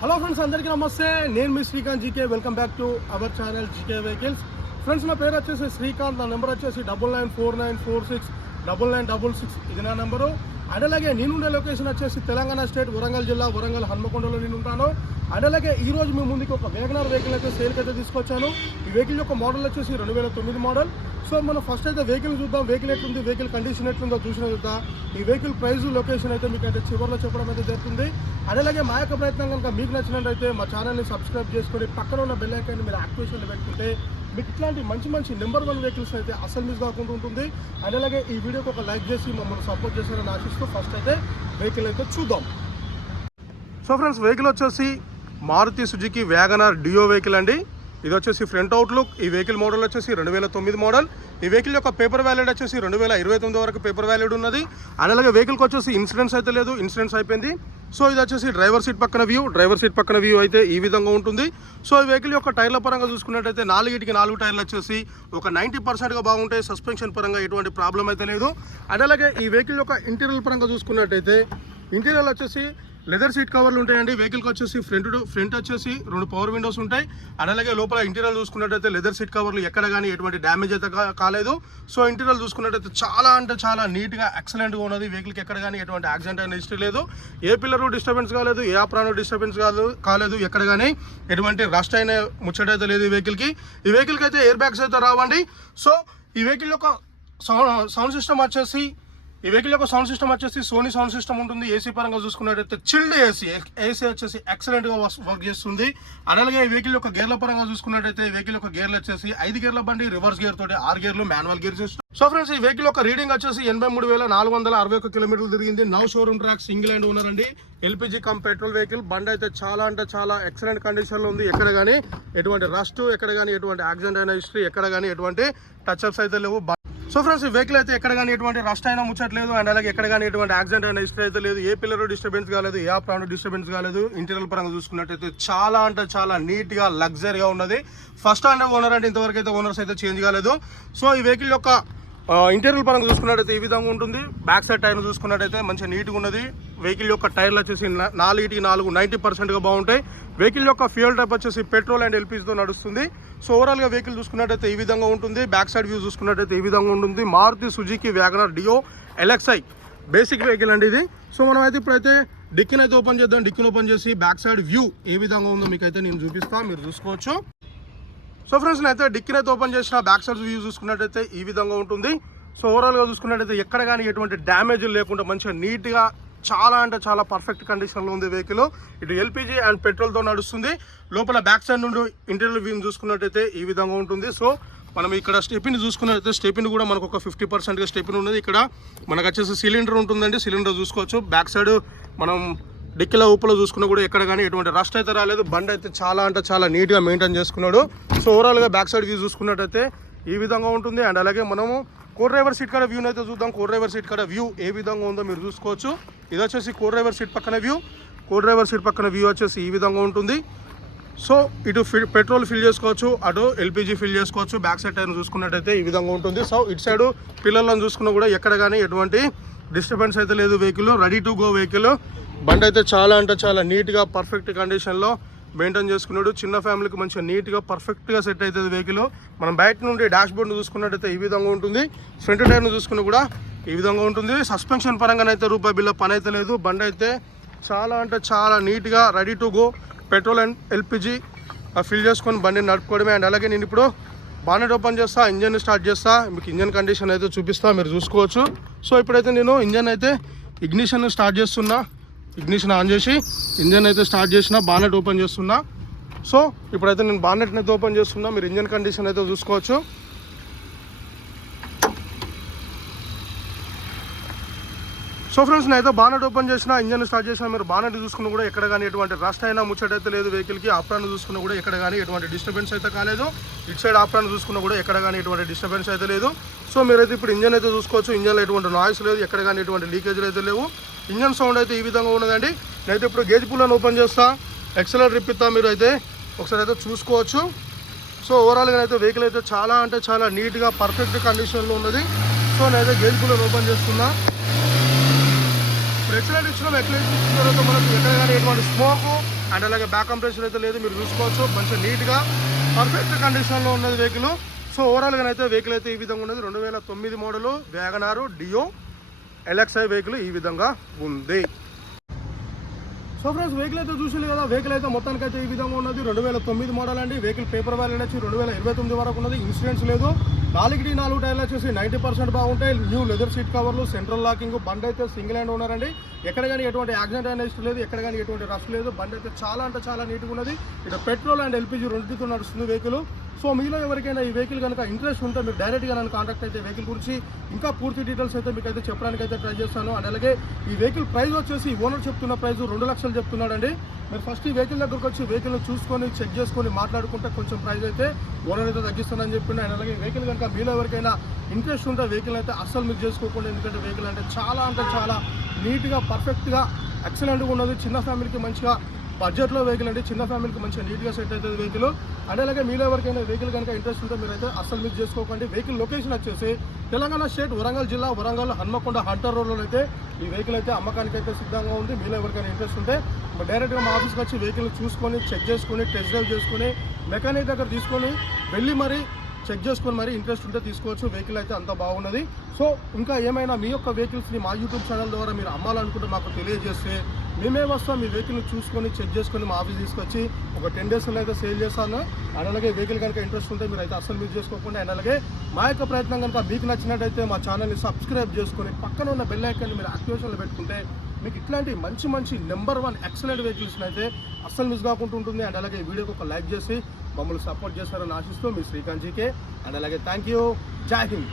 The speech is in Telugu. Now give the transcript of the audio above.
హలో ఫ్రెండ్స్, అందరికీ నమస్తే. నేను మీ Srikanth GK. Welcome back to our channel GK vehicles. Friends, నా పేరు వచ్చేసి శ్రీకాంత్. నా నెంబర్ వచ్చేసి 9949469966. ఇది నా నెంబరు. అండ్ అలాగే నేనుండే లొకేషన్ వచ్చేసి తెలంగాణ స్టేట్, వరంగల్ జిల్లా, వరంగల్ హన్మకొండలో నేను ఉంటాను. అండ్ అలాగే ఈరోజు మీ ముందుకు ఒక వేగనర్ వెహికల్ అయితే సేల్కి అయితే తీసుకొచ్చాను. ఈ వెహికల్ యొక్క మోడల్ వచ్చేసి 2009 మోడల్. సో మనం ఫస్ట్ అయితే వెహికల్ చూద్దాం. వెహికల్ ఎట్లుంది, వెహికల్ కండిషన్ ఎట్లుందో చూసిన చూద్దాం. ఈ వెహికల్ ప్రైస్, లొకేషన్ అయితే మీకు అయితే చివరిలో చెప్పడం అయితే జరుగుతుంది. అండ్ అలాగే మా యొక్క ప్రయత్నం కనుక మీకు నచ్చినట్లయితే మా ఛానల్ని సబ్స్క్రైబ్ చేసుకొని పక్కన ఉన్న బెల్ ఐకాన్ని మీరు యాక్టివేషన్లో పెట్టుకుంటే మీకు ఇట్లాంటి మంచి మంచి నెంబర్ 1 వెహికల్స్ అయితే అసలు మిస్ కాకుండా ఉంటుంది. అండ్ అలాగే ఈ వీడియోకి ఒక లైక్ చేసి మమ్మల్ని సపోర్ట్ చేశారని ఆశిస్తూ ఫస్ట్ అయితే వెహికల్ అయితే చూద్దాం. సో ఫ్రెండ్స్, వెహికల్ వచ్చేసి మారుతి సుజుకి వ్యాగనర్ డియో వెహికల్ అండి. ఇది వచ్చేసి ఫ్రంట్ అవుట్లుక్. ఈ వెహికల్ మోడల్ వచ్చేసి 2009 మోడల్. ఈ వెహికల్ యొక్క పేపర్ వ్యాలిడ్ వచ్చేసి 2029 వరకు పేపర్ వ్యాలిడ్ ఉన్నది. అండ్ అలాగే వెహికల్కి వచ్చేసి ఇన్సూరెన్స్ అయితే లేదు, ఇన్సూరెన్స్ అయిపోయింది. సో ఇది వచ్చేసి డ్రైవర్ సీట్ పక్కన వ్యూ అయితే ఈ విధంగా ఉంటుంది. సో ఈ వెహికల్ యొక్క టైర్ల పరంగా చూసుకున్నట్టయితే 4 టైర్లు వచ్చేసి ఒక 90%గా బాగుంటాయి. సస్పెన్షన్ పరంగా ఎటువంటి ప్రాబ్లం అయితే లేదు. అండ్ అలాగే ఈ వెహికల్ యొక్క ఇంటీరియర్ పరంగా చూసుకున్నట్టయితే ఇంటీరియర్ వచ్చేసి లెదర్ సీట్ కవర్లు ఉంటాయండి. వెహికల్కి వచ్చేసి ఫ్రంట్ వచ్చేసి 2 పవర్ విండోస్ ఉంటాయి. అండ్ అలాగే లోపల ఇంటీరియర్ చూసుకున్నట్టయితే లెదర్ సీట్ కవర్లు ఎక్కడ కానీ ఎటువంటి డ్యామేజ్ అయితే కాలేదు. సో ఇంటీరియర్ చూసుకున్నట్టయితే చాలా అంటే చాలా నీట్గా ఎక్సలెంట్గా ఉన్నది. వెహికల్కి ఎక్కడ కానీ ఎటువంటి యాక్సిడెంట్ అయిన హిస్టరీ లేదు. ఏ పిల్లరు డిస్టర్బెన్స్ కాలేదు, ఏ ఆప్రాను డిస్టర్బెన్స్ కాలేదు. ఎక్కడ కానీ ఎటువంటి రస్ట్ అయిన ముచ్చట అయితే లేదు. ఈ వెహికల్కి అయితే ఎయిర్ బ్యాగ్స్ అయితే రావండి. సో ఈ వెహికల్ యొక్క సౌండ్ సిస్టమ్ వచ్చేసి సోనీ సౌండ్ సిస్టమ్ ఉంటుంది. ఏసీ పరంగా చూసుకున్నట్టయితే చిల్డ్ ఏసీ వచ్చేసి ఎక్సలెంట్గా వర్క్ చేస్తుంది. అలాగే ఈ వెహికల్ యొక్క గేర్ల పరంగా చూసుకున్నట్టయితే వెహికల్ యొక్క గేర్లు వచ్చేసి 5 గేర్ల బండి, రివర్స్ గేర్ తోటి 6 గేర్లు, manual gear system. So friends, ఈ వెహికల్ యొక్క రీడింగ్ వచ్చేసి 83,461 కిలోమీటర్లు తిరిగింది. Now showroom track, single hand owner అండి. LPG cum petrol vehicle. బండి అయితే చాలా అంటే చాలా ఎక్సలెంట్ కండిషన్లో ఉంది. ఎక్కడ కానీ ఎటువంటి రస్ట్, ఎక్కడ కానీ ఎటువంటి యాక్సిడెంట్ అయిన హిస్టరీ, ఎక్కడ కానీ ఎటువంటి టచ్అప్స్ అయితే లేవు. సో ఫ్రెండ్స్, ఈ వెహికల్ అయితే ఎక్కడ కానీ ఎటువంటి రస్ట్ అయినా ముచ్చట్లేదు. అండ్ అలాగే ఎక్కడ కానీ ఎటువంటి యాక్సిడెంట్ అయినా హిస్టరీ అయితే లేదు. ఏ పిల్లలు డిస్టర్బెన్స్ కాలేదు, ఏ ప్రాణం డిస్టర్బెన్స్ కాలేదు. ఇంటీరియర్ పరంగా చూసుకున్నట్టయితే చాలా అంటే చాలా నీట్గా లగ్జరీగా ఉన్నది. ఫస్ట్ హ్యాండ్ ఓనర్ అంటే ఇంతవరకు అయితే ఓనర్స్ అయితే చేంజ్ కాలేదు. సో ఈ వెహికల్ యొక్క ఇంటీరియర్ పరంగా చూసుకున్నట్టయితే ఈ విధంగా ఉంటుంది. బ్యాక్ సైడ్ టైర్ చూసుకున్నట్టయితే మంచిగా నీట్గా ఉన్నది. వెహికల్ యొక్క టైర్లు వచ్చేసి 4 90%గా బాగుంటాయి. వెహికల్ యొక్క ఫ్యూయల్ టైప్ వచ్చేసి పెట్రోల్ అండ్ ఎల్పిజితో నడుస్తుంది. సో ఓవరాల్గా వెహికల్ చూసుకున్నట్టయితే ఈ విధంగా ఉంటుంది. బ్యాక్ సైడ్ వ్యూ చూసుకున్నట్టయితే ఈ విధంగా ఉంటుంది. మారుతి సుజుకి వ్యాగనర్ డియో ఎల్ఎక్స్ఐ బేసిక్ వెహికల్ అండి ఇది. సో మనం అయితే ఇప్పుడైతే డిక్కీని అయితే ఓపెన్ చేద్దాం. డిక్కీని ఓపెన్ చేసి బ్యాక్ సైడ్ వ్యూ ఏ విధంగా ఉందో మీకు అయితే నేను చూపిస్తాను, మీరు చూసుకోవచ్చు. సో ఫ్రెండ్స్, నేనైతే డిక్కీని అయితే ఓపెన్ చేసిన బ్యాక్ సైడ్ వ్యూ చూసుకున్నట్టయితే ఈ విధంగా ఉంటుంది. సో ఓవరాల్గా చూసుకున్నట్టయితే ఎక్కడ కానీ ఎటువంటి డ్యామేజ్ లేకుండా మంచిగా నీట్గా చాలా అంటే చాలా పర్ఫెక్ట్ కండిషన్లో ఉంది వెహికల్. ఇటు ఎల్పిజి అండ్ పెట్రోల్తో నడుస్తుంది. లోపల బ్యాక్ సైడ్ నుండి ఇంటీరియర్ వ్యూ చూసుకున్నట్టయితే ఈ విధంగా ఉంటుంది. సో మనం ఇక్కడ స్టెప్ని చూసుకున్నట్టయితే స్టెప్ని కూడా మనకు ఒక 50%గా స్టెప్ని ఉన్నది. ఇక్కడ మనకు వచ్చేసి సిలిండర్ ఉంటుందండి. సిలిండర్ చూసుకోవచ్చు. బ్యాక్ సైడ్ మనం డిక్కీల ఊపలో చూసుకున్నా కూడా ఎక్కడ కానీ ఎటువంటి రస్ట్ అయితే రాలేదు. బండి అయితే చాలా అంటే చాలా నీట్గా మెయింటైన్ చేసుకున్నాడు. సో ఓవరాల్గా బ్యాక్ సైడ్ వ్యూ చూసుకున్నట్టయితే ఈ విధంగా ఉంటుంది. అండ్ అలాగే మనము కో డ్రైవర్ సీట్ కాడ వ్యూని అయితే చూద్దాం. కో డ్రైవర్ సీట్ కాడ వ్యూ ఏ విధంగా ఉందో మీరు చూసుకోవచ్చు. ఇది వచ్చేసి కో డ్రైవర్ సీట్ పక్కన వ్యూ. కో డ్రైవర్ సీట్ పక్కన వ్యూ వచ్చేసి ఈ విధంగా ఉంటుంది. సో ఇటు పెట్రోల్ ఫిల్ చేసుకోవచ్చు, అటు ఎల్పిజి ఫిల్ చేసుకోవచ్చు. బ్యాక్ సైడ్ టైర్ చూసుకున్నట్టయితే ఈ విధంగా ఉంటుంది. సో ఇటు సైడ్ పిల్లలను చూసుకున్నా కూడా ఎక్కడ కానీ ఎటువంటి డిస్టర్బెన్స్ అయితే లేదు. Vehicle ready to go vehicle. బండి అయితే చాలా అంటే చాలా నీట్గా పర్ఫెక్ట్ కండిషన్లో మెయింటైన్ చేసుకున్నాడు. చిన్న ఫ్యామిలీకి మంచిగా నీట్గా పర్ఫెక్ట్గా సెట్ అవుతుంది వెహికల్. మనం బయట నుండి డాష్ బోర్డ్ని చూసుకున్నట్టయితే ఈ విధంగా ఉంటుంది. ఫ్రంట్ టైర్ను చూసుకున్నా కూడా ఈ విధంగా ఉంటుంది. సస్పెన్షన్ పరంగానైతే రూపాయి బిల్ల పని అయితే లేదు. బండి అయితే చాలా అంటే చాలా నీట్గా ready to go. Petrol and LPG fill చేసుకొని బండిని నడుపుకోవడమే. అండ్ అలాగే నేను ఇప్పుడు బానెట్ ఓపెన్ చేస్తా, ఇంజన్ స్టార్ట్ చేస్తా, మీకు ఇంజన్ కండిషన్ అయితే చూపిస్తా, మీరు చూసుకోవచ్చు. సో ఇప్పుడైతే నేను ఇంజన్ అయితే ఇగ్నిషన్ స్టార్ట్ చేస్తున్నా. ఇగ్నిషన్ ఆన్ చేసి ఇంజన్ అయితే స్టార్ట్ చేసిన, బానెట్ ఓపెన్ చేస్తున్నా. సో ఇప్పుడైతే నేను బానెట్ని అయితే ఓపెన్ చేస్తున్నా, మీరు ఇంజన్ కండిషన్ అయితే చూసుకోవచ్చు. సో ఫ్రెండ్స్, నేనైతే బానెట్ ఓపెన్ చేసిన, ఇంజన్ స్టార్ట్ చేసిన. మీరు బానెట్ చూసుకున్నా కూడా ఎక్కడ కానీ ఎటువంటి రస్ట్ అయినా ముచ్చట అయితే లేదు వెహికల్కి. ఆప్రాన్ చూసుకున్నా కూడా ఎక్కడ కానీ ఎటువంటి డిస్టర్బెన్స్ అయితే కాలేదు. ఇటు సైడ్ ఆప్రాన్ చూసుకున్నా కూడా ఎక్కడ కానీ ఎటువంటి డిస్టర్బెన్స్ అయితే లేదు. సో మీరైతే ఇప్పుడు ఇంజన్ అయితే చూసుకోవచ్చు. ఇంజన్లో ఎటువంటి నాయిస్ లేదు, ఎక్కడ కానీ ఎటువంటి లీకేజ్లు అయితే లేవు. ఇంజన్ సౌండ్ అయితే ఈ విధంగా ఉన్నదండి. నేనైతే ఇప్పుడు గేజ్ పుల్లను ఓపెన్ చేస్తా, ఎక్సలరేటర్ ఇప్పిస్తా, మీరు అయితే ఒకసారి అయితే చూసుకోవచ్చు. సో ఓవరాల్గా అయితే వెహికల్ అయితే చాలా అంటే చాలా నీట్గా పర్ఫెక్ట్ కండిషన్లో ఉన్నది. సో నేనైతే గేజ్ పుల్లను ఓపెన్ చేస్తున్నా. ఇప్పుడు ఎక్సలెంట్ ఇచ్చిన తర్వాత మనకు ఎక్కడ కానీ ఎటువంటి స్మోకు అండ్ అలాగే బ్యాక్ కంప్రెషన్ అయితే లేదు, మీరు చూసుకోవచ్చు. మంచిగా నీట్గా పర్ఫెక్ట్ కండిషన్లో ఉన్నది వెహికల్. సో ఓవరాల్గా అయితే వెహికల్ అయితే ఈ విధంగా ఉన్నది. 2009 మోడలు వ్యాగనారు డియో ఎల్ఎక్స్ఐ వెహికల్ ఈ విధంగా ఉంది. సో ఫ్రెండ్స్ వెహికల్ అయితే చూసారు కదా, వెహికల్ అయితే మొత్తానికి అయితే ఈ విధంగా ఉన్నది. 2009 మోడల్ అండి. వెహికల్ పేపర్ వాల్యూ వచ్చి 2029 వరకు ఉన్నది. ఇన్సూరెన్స్ లేదు. 4 టైర్లు వచ్చేసి 90% బాగుంటాయి. న్యూ లెదర్ సీట్ కవర్లు, సెంట్రల్ లాకింగ్. బండి అయితే సింగిల్ హ్యాండ్ ఓనర్ అండి. ఎక్కడ కానీ ఎటువంటి యాక్సిడెంట్ అయిన హిస్టరీ లేదు, ఎక్కడ కానీ ఎటువంటి రష్ లేదు. బండి అయితే చాలా అంటే చాలా నీట్గా ఉన్నది. ఇక్కడ పెట్రోల్ అండ్ ఎల్పిజి రెండింటితో నడుస్తుంది వెహికల్. సో మీలో ఎవరికైనా ఈ వెహికల్ కనుక ఇంట్రెస్ట్ ఉంటే మీరు డైరెక్ట్గా నన్ను కాంటాక్ట్ అయితే వెహికల్ గురించి ఇంకా పూర్తి డీటెయిల్స్ అయితే మీకు అయితే చెప్పడానికి అయితే ట్రై చేస్తాను. అండ్ అలాగే ఈ వెహికల్ ప్రైస్ వచ్చేసి ఓనర్ చెప్తున్న ప్రైస్ 2 లక్షలు చెప్తున్నాడండి. మీరు ఫస్ట్ ఈ వెహికల్ దగ్గరకు వచ్చి వెహికల్ని చూసుకొని చెక్ చేసుకొని మాట్లాడుకుంటే కొంచెం ప్రైస్ అయితే ఓనర్ అయితే తగ్గిస్తానని చెప్పిండు. అండ్ అలాగే వెహికల్ కనుక మీలో ఎవరికైనా ఇంట్రెస్ట్ ఉంటే వెహికల్ అయితే అస్సలు మిస్ చేసుకోకుండా. ఎందుకంటే వెహికల్ అంటే చాలా నీట్గా పర్ఫెక్ట్గా ఎక్సలెంట్గా ఉన్నది. చిన్న ఫ్యామిలీకి మంచిగా బడ్జెట్లో వెహికల్ అండి. చిన్న ఫ్యామిలీకి మంచిగా నీట్గా సెట్ అవుతుంది వెహికల్. అండ్ అలాగే మీలో ఎవరికైనా వెహికల్ కనుక ఇంట్రెస్ట్ ఉంటే మీరైతే అస్సలు మిస్ చేసుకోకండి. వెహికల్ లొకేషన్ వచ్చేసి తెలంగాణ స్టేట్ వరంగల్ జిల్లా, వరంగల్ హన్మకొండ హంటర్ రోడ్లో అయితే ఈ వెహికల్ అయితే అమ్మకానికి అయితే సిద్ధంగా ఉంది. మీలో ఎవరికైనా ఇంట్రెస్ట్ ఉంటే డైరెక్ట్గా మా ఆఫీస్కి వచ్చి వెహికల్ చూసుకొని చెక్ చేసుకొని టెస్ట్ డ్రైవ్ చేసుకొని మెకానిక్ దగ్గర తీసుకొని వెళ్ళి మరి చెక్ చేసుకొని మరి ఇంట్రెస్ట్ ఉంటే తీసుకోవచ్చు. వెహికల్ అయితే అంత బాగున్నది. సో ఇంకా ఏమైనా మీ యొక్క వెహికల్స్ని మా యూట్యూబ్ ఛానల్ ద్వారా మీరు అమ్మాలనుకుంటే మాకు తెలియజేస్తే మేమే వస్తాం. మీ వెహికల్ని చూసుకొని చెక్ చేసుకొని మా ఆఫీస్ తీసుకొచ్చి ఒక 10 డేస్లో అయితే సేల్ చేస్తాను. అండ్ అలాగే వెహికల్ కనుక ఇంట్రెస్ట్ ఉంటే మీరు అయితే అస్సలు మిస్ చేసుకోకుండా. అండ్ అలాగే మా యొక్క ప్రయత్నం కనుక మీకు నచ్చినట్టయితే మా ఛానల్ని సబ్స్క్రైబ్ చేసుకొని పక్కన ఉన్న బెల్ ఐకాన్ని మీరు యాక్టివేషన్లో పెట్టుకుంటే మీకు ఇట్లాంటి మంచి నెంబర్ 1 ఎక్సలెంట్ వెహికల్స్ని అయితే అస్సలు మిస్ కాకుండా ఉంటుంది. అండ్ అలాగే ఈ వీడియోకి ఒక లైక్ చేసి మమ్మల్ని సపోర్ట్ చేస్తారని ఆశిస్తూ మీ శ్రీకాంత్ జీకే. అండ్ అలాగే థ్యాంక్ యూ. జై హింద్.